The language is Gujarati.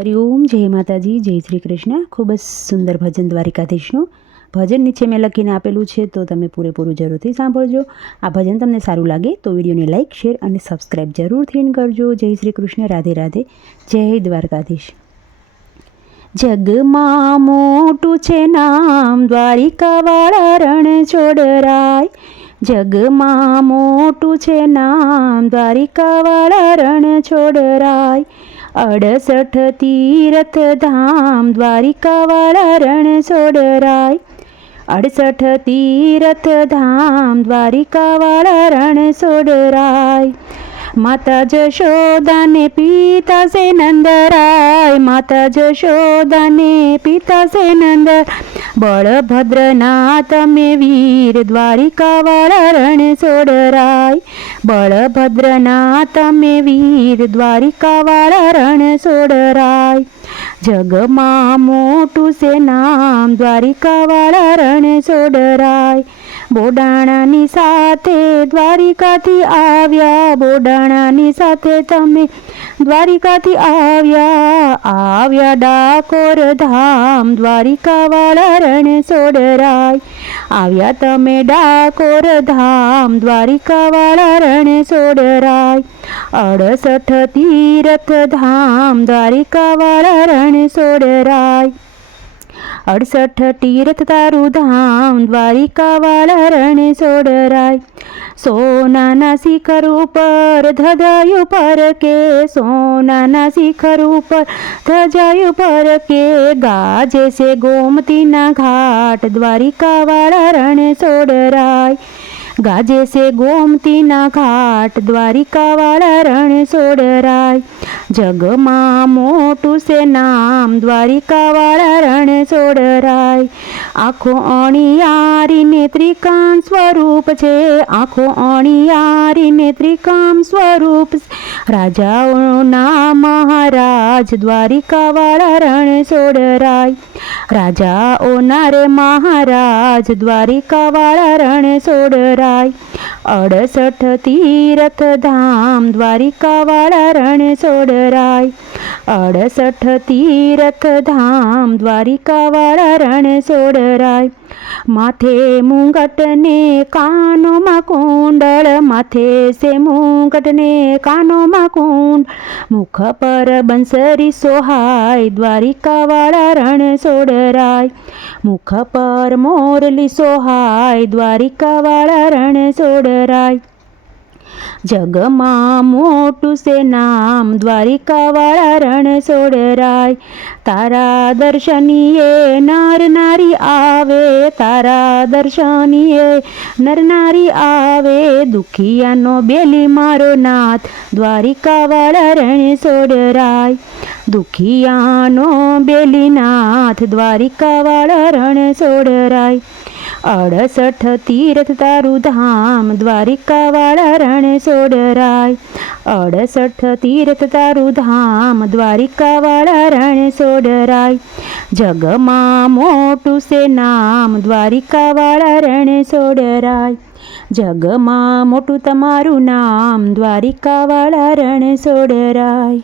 હરિઓમ, જય માતાજી, જય શ્રી કૃષ્ણ। ખૂબ જ સુંદર ભજન દ્વારિકાધીશનું ભજન નીચે મેં લખીને આપેલું છે, તો તમે પૂરેપૂરું જરૂરથી સાંભળજો। આ ભજન તમને સારું લાગે તો વિડીયોને લાઇક, શેર અને સબસ્ક્રાઈબ જરૂરથી કરજો। જય શ્રી કૃષ્ણ, રાધે રાધે, જય દ્વારકાધીશ। જગમાં મોટું છે નામ દ્વારિકાવાળા રણ છોડરાય। જગમાં મોટું છે નામ દ્વારિકાવાળા રણ છોડરાય। 68 તીરથ ધામ દ્વારિકાવાળા રણ છોડરાય। 68 તીરથ ધામ દ્વારિકાવાળા રણ છોડરાય। માતા જશોદાને પિતા છે નંદરાય। માતા જશોદાને પિતા છે નંદરાય। બળભદ્રના તમે વીર દ્વારિકાવાળા રણ છોડરાય। બળભદ્રના તમે વીર દ્વારિકાવાળા રણ છોડરાય। જગમાં મોટું છે નામ દ્વારિકાવાળા રણ છોડરાય। બોડાણાની સાથે દ્વારિકાથી આવ્યા। બોડાણાની સાથે તમે દ્વારિકાથી આવ્યા। ડાકોર ધામ દ્વારિકાવાળા રણ છોડરાય। આવ્યા તમે ડાકોર ધામ દ્વારિકાવાળા રણ છોડરાય। 68 તીરથ ધામ દ્વારિકાવાળા રણ છોડરાય। 68 તીરથ તારું ધામ દ્વારિકાવાળા રણ છોડરાય। સોનાના શિખર ઉપર ધજાયું પર કે। સોનાના શિખર ઉપર ધજાયું પર કે। ગાજે છે ગોમતીના ઘાટ દ્વારિકાવાળા રણ છોડરાય। ગાજે છે ગોમતીના ઘાટ દ્વારિકાવાળા રણ છોડરાય। જગમાં મોટું છે નામ દ્વારિકાવાળા રણ છોડરાય। આંખો અણિયારીને ત્રિકામ સ્વરૂપ છે। આંખો અણિયારીને ત્રિકામ સ્વરૂપ છે। રાજાઓના મહારાજ દ્વારિકાવાળા રણ છોડરાય। રાજાઓના રે મહારાજ દ્વારિકાવાળા રણ છોડરાય। 68 તીરથ ધામ દ્વારિકાવાળા રણ છોડરાય। 68 તીરથ ધામ દ્વારિકાવાળા રણ છોડરાય। માથે મુંગટ ને કાનોમાં કુંડળ। માથે છે મુંગટ ને કાનોમાં કુંડળ। મુખ પર બંસરી સોહાય દ્વારિકાવાળા રણ છોડરાય। મુખ પર મોરલી સોહાય દ્વારિકાવાળા રણ છોડરાય। જગમાં મોટું છે નામ દ્વારિકાવાળા રણ છોડરાય। તારા દર્શનીએ નર નારી આવે। તારા દર્શનીએ નર નારી આવે। દુખિયાનો બેલી મારો નાથ દ્વારિકાવાળા રણ છોડરાય। દુખિયાનો બેલીનાથ દ્વારિકાવાળા રણ છોડરાય। 68 તીરથ તારું ધામ દ્વારિકાવાળા રણ છોડરાય। 68 તીરથ તારું ધામ દ્વારિકાવાળા રણ છોડરાય। જગમાં મોટું છે નામ દ્વારિકાવાળા રણ છોડરાય। જગમાં મોટું તમારું નામ દ્વારિકાવાળા રણ છોડરાય।